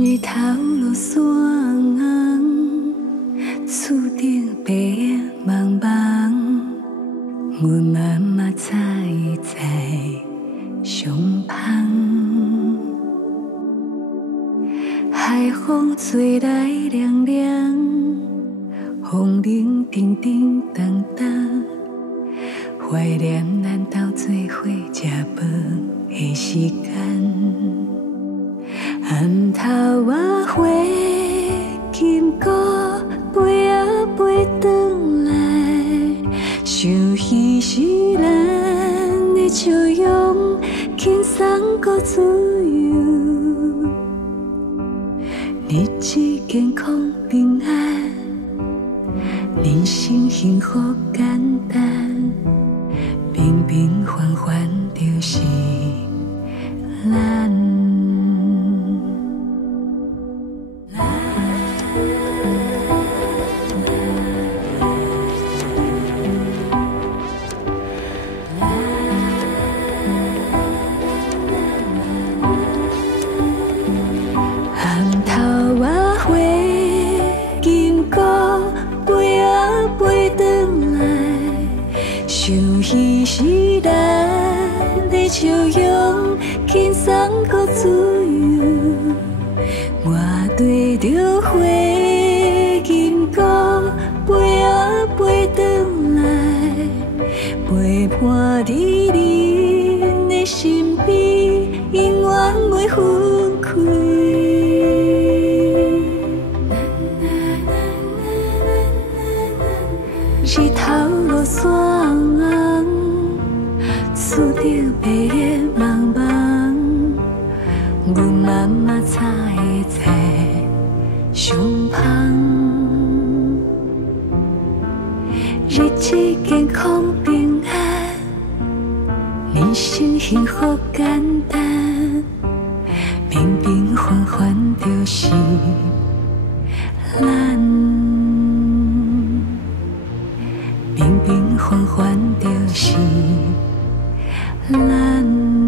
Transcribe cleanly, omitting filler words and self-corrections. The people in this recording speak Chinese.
日头落山，厝顶白夜茫茫，阮妈妈早已在上旁。海风吹来凉凉，风铃叮叮当当，怀念咱斗做伙食饭的时间。暗头仔花，金菇飞啊飞转来，想起是咱的笑容，轻松搁自由。日子健康平安，人生幸福简单，平平凡凡就是咱。想起是咱的笑容，轻松搁自由。我对着花金菇飞啊飞转来，陪伴伫恁的身边，永远袂分开。日头落山，厝顶白夜茫茫，阮妈妈早已在上旁。日子健康平安，人生幸福简单，平平凡凡就是咱。平平凡凡就是咱。